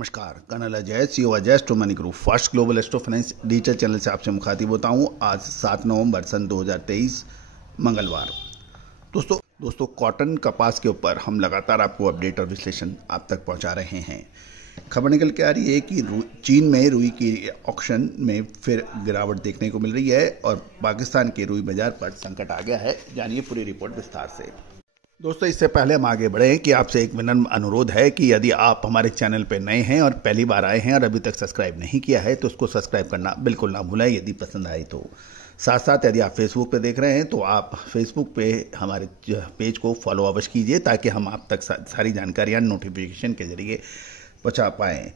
नमस्कार, colonel Ajay, CEO Ajay astro money group first global astro finance digital channel से आपसे मुखातिब होता हूं। आज 7 नवंबर सन 2023 मंगलवार। दोस्तों कॉटन कपास के ऊपर हम लगातार आपको अपडेट और विश्लेषण आप तक पहुंचा रहे हैं। खबर निकल के आ रही है कि चीन में रुई की ऑक्शन में फिर गिरावट देखने को मिल रही है और पाकिस्तान के रुई बाजार पर संकट आ गया है। जानिए पूरी रिपोर्ट विस्तार से। दोस्तों इससे पहले हम आगे बढ़े कि आपसे एक विनम्र अनुरोध है कि यदि आप हमारे चैनल पर नए हैं और पहली बार आए हैं और अभी तक सब्सक्राइब नहीं किया है तो उसको सब्सक्राइब करना बिल्कुल ना भूलें यदि पसंद आए तो। साथ साथ यदि आप फेसबुक पे देख रहे हैं तो आप फेसबुक पे हमारे पेज को फॉलो अवश्य कीजिए ताकि हम आप तक सारी जानकारियाँ नोटिफिकेशन के जरिए पहुँचा पाएँ।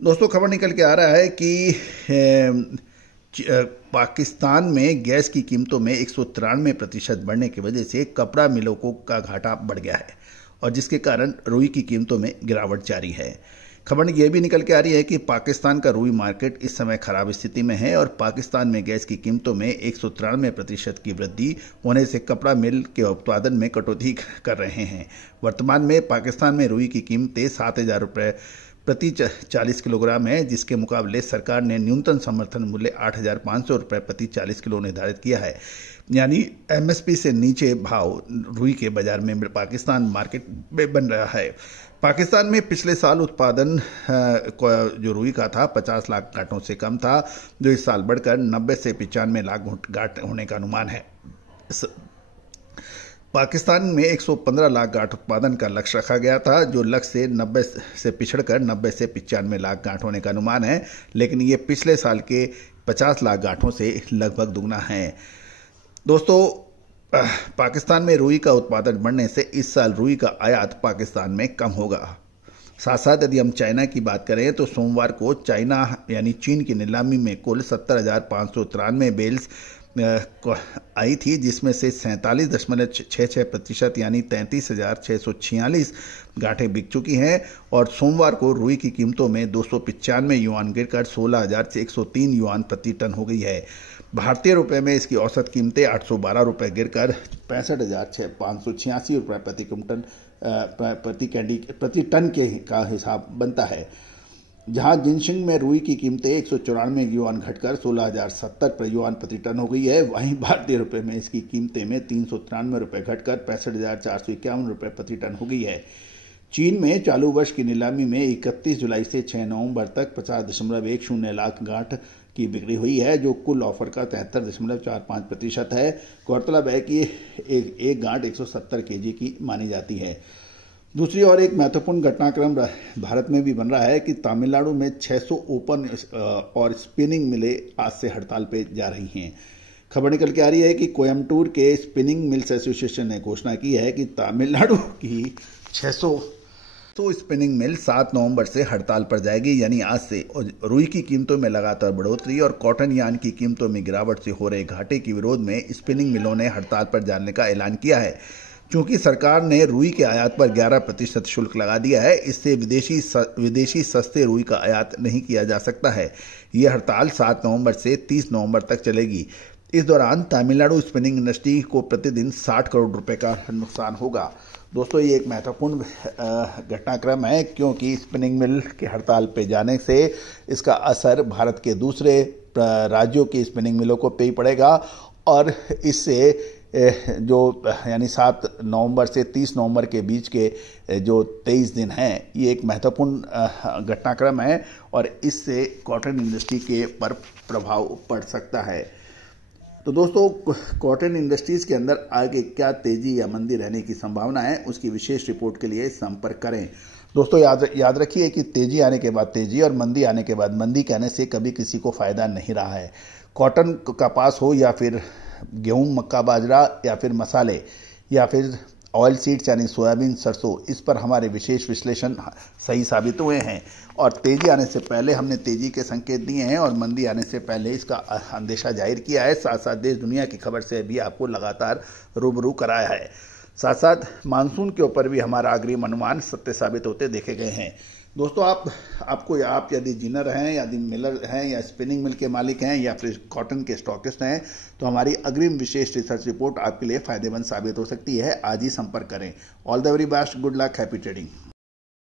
दोस्तों खबर निकल के आ रहा है कि पाकिस्तान में गैस की कीमतों में 193% बढ़ने की वजह से कपड़ा मिलों का घाटा बढ़ गया है और जिसके कारण रुई की कीमतों में गिरावट जारी है। खबर यह भी निकल के आ रही है कि पाकिस्तान का रुई मार्केट इस समय खराब स्थिति में है और पाकिस्तान में गैस की कीमतों में 193% की वृद्धि होने से कपड़ा मिल के उत्पादन में कटौती कर रहे हैं। वर्तमान में पाकिस्तान में रुई की कीमतें 7,000 रुपये प्रति 40 किलोग्राम है, जिसके मुकाबले सरकार ने न्यूनतम समर्थन मूल्य 8,500 रुपये प्रति 40 किलो निर्धारित किया है। यानी एमएसपी से नीचे भाव रुई के बाजार में पाकिस्तान मार्केट में बन रहा है। पाकिस्तान में पिछले साल उत्पादन जो रुई का था 50 लाख गांठों से कम था, जो इस साल बढ़कर 90 से 95 लाख गांठ होने का अनुमान है। पाकिस्तान में 115 लाख गांठ उत्पादन का लक्ष्य रखा गया था, जो लक्ष्य से 90 से पिछड़कर 90 से 95 लाख गांठ होने का अनुमान है, लेकिन ये पिछले साल के 50 लाख गांठों से लगभग दुगना है। दोस्तों पाकिस्तान में रुई का उत्पादन बढ़ने से इस साल रुई का आयात पाकिस्तान में कम होगा। साथ साथ यदि हम चाइना की बात करें तो सोमवार को चाइना यानी चीन की नीलामी में कुल 70,593 बेल्स आई थी, जिसमें से 47.66% यानी 33,646 गांठें बिक चुकी हैं और सोमवार को रुई की कीमतों में 295 युआन गिरकर 16,103 युआन प्रति टन हो गई है। भारतीय रुपए में इसकी औसत कीमतें 812 रुपये गिरकर 65,586 रुपये प्रति टन के का हिसाब बनता है। जहां जिनशिंग में रुई की कीमतें 194 युआन घटकर 16,070 युआन प्रति टन हो गई है, वहीं भारतीय रुपए में इसकी कीमतें में 393 रुपये घटकर 65,451 रुपये प्रति टन हो गई है। चीन में चालू वर्ष की नीलामी में 31 जुलाई से 6 नवंबर तक 50.10 लाख गांठ की बिक्री हुई है, जो कुल ऑफर का 73.45% है। गौरतलब है कि एक गांठ 170 केजी की मानी जाती है। दूसरी ओर एक महत्वपूर्ण घटनाक्रम भारत में भी बन रहा है कि तमिलनाडु में 600 ओपन और स्पिनिंग मिलें आज से हड़ताल पे जा रही हैं। खबर निकल के आ रही है कि कोयम्बटूर के स्पिनिंग मिल्स एसोसिएशन ने घोषणा की है कि तमिलनाडु की 600 स्पिनिंग मिल 7 नवंबर से हड़ताल पर जाएगी, यानी आज से। रुई की कीमतों में लगातार बढ़ोतरी और कॉटन यार्न की कीमतों में गिरावट से हो रहे घाटे के विरोध में स्पिनिंग मिलों ने हड़ताल पर जाने का ऐलान किया है। चूंकि सरकार ने रुई के आयात पर 11% शुल्क लगा दिया है, इससे विदेशी सस्ते रुई का आयात नहीं किया जा सकता है। यह हड़ताल 7 नवंबर से 30 नवंबर तक चलेगी। इस दौरान तमिलनाडु स्पिनिंग इंडस्ट्री को प्रतिदिन 60 करोड़ रुपए का नुकसान होगा। दोस्तों ये एक महत्वपूर्ण घटनाक्रम है, क्योंकि स्पिनिंग मिल के हड़ताल पे जाने से इसका असर भारत के दूसरे राज्यों की स्पिनिंग मिलों को पे ही पड़ेगा और इससे जो यानी 7 नवंबर से 30 नवंबर के बीच के जो 23 दिन हैं, ये एक महत्वपूर्ण घटनाक्रम है और इससे कॉटन इंडस्ट्री के पर प्रभाव पड़ सकता है। तो दोस्तों कॉटन इंडस्ट्रीज के अंदर आगे क्या तेजी या मंदी रहने की संभावना है, उसकी विशेष रिपोर्ट के लिए संपर्क करें। दोस्तों याद रखिए कि तेजी आने के बाद तेजी और मंदी आने के बाद मंदी कहने से कभी किसी को फायदा नहीं रहा है। कॉटन कपास हो या फिर गेहूं, मक्का, बाजरा या फिर मसाले या फिर ऑयल सीड्स यानी सोयाबीन, सरसों, इस पर हमारे विशेष विश्लेषण सही साबित हुए हैं और तेजी आने से पहले हमने तेजी के संकेत दिए हैं और मंदी आने से पहले इसका अंदेशा जाहिर किया है। साथ साथ देश दुनिया की खबर से भी आपको लगातार रूबरू कराया है। साथ साथ मानसून के ऊपर भी हमारा अग्रिम अनुमान सत्य साबित होते देखे गए हैं। दोस्तों आप यदि जिनर हैं, यदि मिलर हैं या स्पिनिंग मिल के मालिक हैं या फिर कॉटन के स्टॉकिस्ट हैं, तो हमारी अग्रिम विशेष रिसर्च रिपोर्ट आपके लिए फायदेमंद साबित हो सकती है। आज ही संपर्क करें। All the very best, good luck, happy trading.